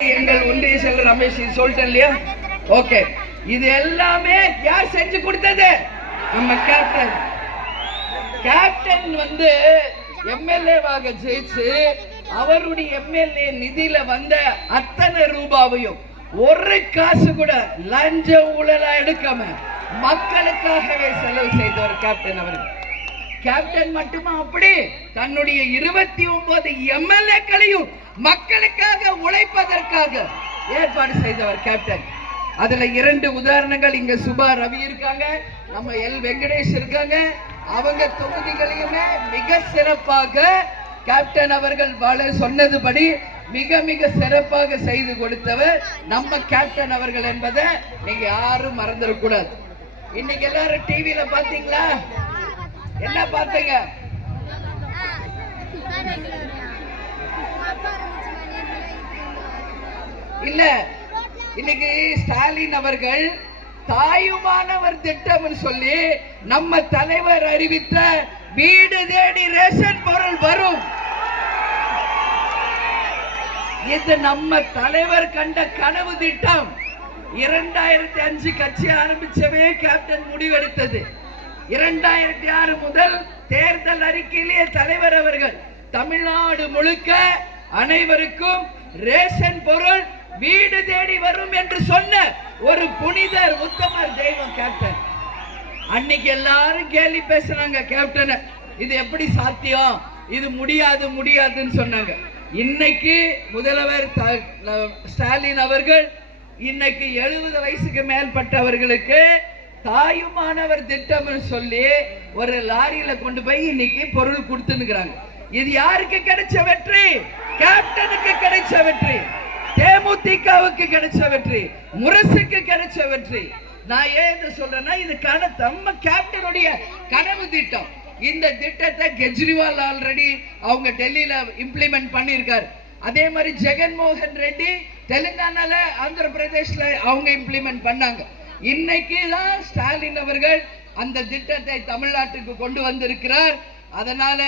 எங்கள் ஒன்றிய செயலர் ரமேஷ் சொல்லிட்டேன் இல்லையா? ஓகே, இது எல்லாமே யார் செஞ்சு கொடுத்தது? நம்ம கேப்டன். கேப்டன் வந்து எம்எல்ஏவாக ஜெயிச்சு அவருடைய எம்எல்ஏ நிதியில வந்த அத்தனை ரூபாவையும் ஒரு காசு கூட லஞ்ச ஊழலா எடுக்காம மக்களுக்காகவே செலவு செய்தவர் கேப்டன் அவர்கள். கேப்டன் மட்டுமா அப்படி தன்னுடைய 29 எம்எல்ஏக்களையும் மக்களுக்காக உழைப்பதற்காக ஏற்பாடு செய்தவர் கேப்டன். அதுல 2 உதாரணங்கள் இங்க சுபா ரவி இருக்காங்க, நம்ம எல் வெங்கடேஷ் இருக்காங்க. அவங்க தொகுதிகளையுமே மிக சிறப்பாக கேப்டன் அவர்கள் சொன்னதுபடி மிக மிக சிறப்பாக செய்து கொடுத்தவர் நம்ம கேப்டன் அவர்கள் என்பதை நீங்க யாரும் மறந்துடக்கூடாது. இன்னைக்கு எல்லாரும் டிவியில பாத்தீங்களா? என்ன பார்த்தீங்க? இல்ல, இன்னைக்கு ஸ்டாலின் அவர்கள் தாயுமானவர் திட்டம் சொல்லி நம்ம தலைவர் அறிவித்த வீடு தேடி ரேஷன் பொருள் வரும். இது நம்ம தலைவர் கண்ட கனவு திட்டம். 2005 கட்சி ஆரம்பிச்சவே கேப்டன் முடிவெடுத்தது. 2006 முதல் தேர்தல் அறிக்கையிலேயே தலைவர் அவர்கள் தமிழ்நாடு முழுக்க அனைவருக்கும் ரேஷன் பொருள் வீடு தேடி வரும் என்று சொன்ன ஒரு புனிதர், உத்தமர், தெய்வம் கேப்டன். அன்னைக்கு எல்லாரும் கேலி பேசுறாங்க கேப்டன், இது எப்படி சாத்தியம், இது முடியாது முடியாதுன்னு சொன்னாங்க. இன்னைக்கு முதல்வர் ஸ்டாலின் அவர்கள் இன்னைக்கு 70 வயசுக்கு மேற்பட்டவர்களுக்கு தாயுமானவர் திட்டம் சொல்லி ஒரு லாரியில கொண்டு போய் இன்னைக்கு பொருள் கொடுத்துருக்காங்க. இது யாருக்கு கிடைச்ச வெற்றி? கேப்டனுக்கு கிடைச்ச வெற்றி, தேமுதிகவுக்கு கிடைச்ச வெற்றி, முரசுக்கு கிடைச்ச வெற்றி. நான் ஏன் சொல்றேன்னா, இது நம்ம கேப்டனுடைய கனவு திட்டம். இந்த திட்டத்தை கெஜ்ரிவால் ஆல்ரெடி அவங்க டெல்லியில இம்ப்ளிமெண்ட் பண்ணியிருக்காரு. அதே மாதிரி ஜெகன்மோகன் ரெட்டி தெலுங்கானால, ஆந்திர பிரதேஷ்ல அவங்க இம்ப்ளிமெண்ட் பண்ணாங்க. இன்னைக்கு தான் ஸ்டாலின் அவர்கள் அந்த திட்டத்தை தமிழ்நாட்டுக்கு கொண்டு வந்திருக்கிறார். அதனால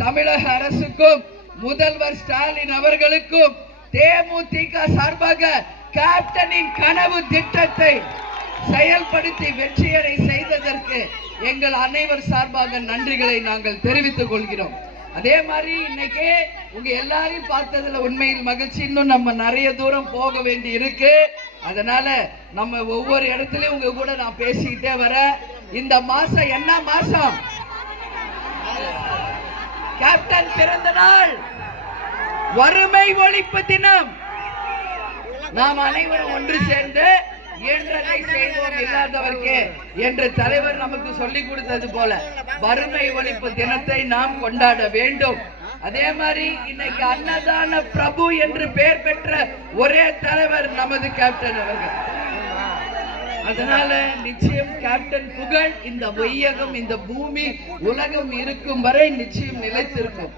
தமிழக அரசுக்கும் முதல்வர் ஸ்டாலின் அவர்களுக்கும் தேமுதிக சார்பாக கேப்டனின் கனவு திட்டத்தை செயல்படுத்தி வெற்றியடை செய்ததற்கு எங்கள் அனைவர் சார்பாக நன்றிகளை நாங்கள் தெரிவித்துக் கொள்கிறோம். அதே மாதிரி இன்னைக்கு உங்க எல்லாரையும் பார்த்ததுல உண்மையில் மகிழ்ச்சி. இன்னும் நம்ம நிறைய தூரம் போக வேண்டி இருக்கு. அதனால நம்ம ஒவ்வொரு இடத்துலயும் உங்க கூட நான் பேசிக்கிட்டே வர. இந்த மாசம் என்ன மாசம்? கேப்டன் பிறந்த நாள், வறுமை ஒழிப்பு தினம். நாம் அனைவரும் ஒன்று சேர்ந்து இயன்றதை செய்வோம் இல்லாதவர்க்கே என்று தலைவர் நமக்கு சொல்லிக் கொடுத்தது போல வறுமை ஒழிப்பு தினத்தை நாம் கொண்டாட வேண்டும். அதே மாதிரி இன்னைக்கு அன்னதான பிரபு என்று பெயர் பெற்ற ஒரே தலைவர் நமது கேப்டன் அவர்கள். அதனால நிச்சயம் கேப்டன் புகழ் இந்த வையகம், இந்த பூமி, உலகம் இருக்கும் வரை நிச்சயம் நிலைத்திருக்கும்.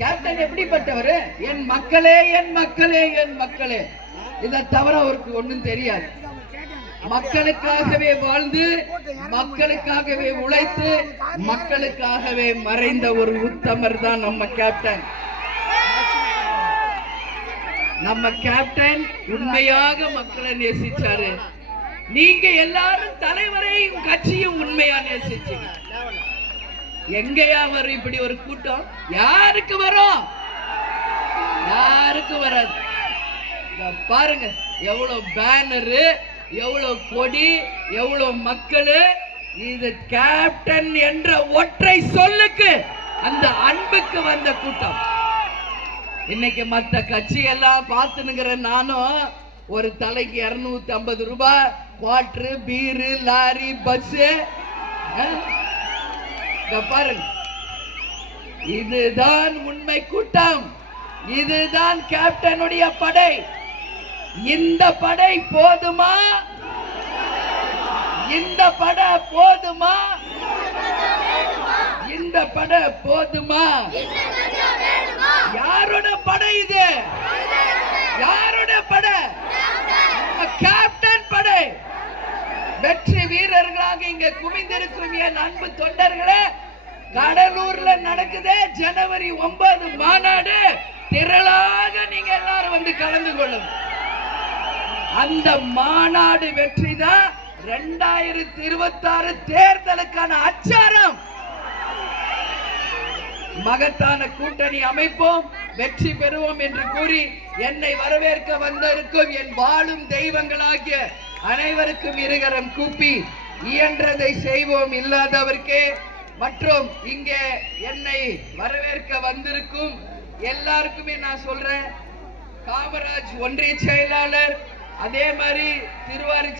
கேப்டன் எப்படிப்பட்டவர்? என் மக்களே, என் மக்களே, என் மக்களே. இதை தவிர அவருக்கு ஒன்றும் தெரியாது. மக்களுக்காகவே வாழ்ந்து, மக்களுக்காகவே உழைத்து, மக்களுக்காகவே மறைந்த ஒரு உத்தமர் தான் நம்ம கேப்டன். நம்ம கேப்டன் உண்மையாக மக்களை நேசிச்சாரு. நீங்க எல்லாரும் தலைவரையும் கட்சியும் உண்மையா நேசிச்சீங்க. எங்கயா வரும் இப்படி ஒரு கூட்டம்? யாருக்கு வரும்? யாருக்கு வராது. பாருங்க எவ்வளவு பேனரு, எவ்வளவு கொடி, எவ்வளவு மக்கள். இது கேப்டன் என்ற ஒற்றை சொல்லுக்கு, அந்த அன்புக்கு வந்த கூட்டம். இன்னைக்கு மற்ற கட்சி எல்லாம் பார்த்துனுங்கிற நானும் ஒரு தலைக்கு 250 ரூபாய் குவாட்ரு, பீரு, லாரி, பஸ். பாருங்க, இதுதான் உண்மை கூட்டம். இதுதான் கேப்டனுடைய படை. இந்த படை போதுமா? இந்த படை போதுமா? இந்த படை போதுமா? யாரோட படை இது? யாரோட படை? கேப்டன் படை. வெற்றி வீரர்களாக இங்க குவிந்திருக்கும் என் அன்பு தொண்டர்களே, கடலூர்ல நடக்குது ஜனவரி 9 மாநாடு. திரளாக நீங்க எல்லாரும் வந்து கலந்து கொள்ளுங்க. அந்த மாநாடு வெற்றிதான் 2026 தேர்தலுக்கான அச்சாரம். மகத்தான கூட்டணி அமைப்போம், வெற்றி பெறுவோம் என்று கூறி என்னை வரவேற்க வந்திருக்கும் என் வாழும் தெய்வங்களாகிய அனைவருக்கும் இருகரம் கூப்பி இயன்றதை செய்வோம் இல்லாதவர்க்கே மற்றும் இங்கே என்னை வரவேற்க வந்திருக்கும் எல்லாருக்குமே நான் சொல்றேன், காமராஜ் ஒன்றிய செயலாளர், அதே மாதிரி திருவாரூர்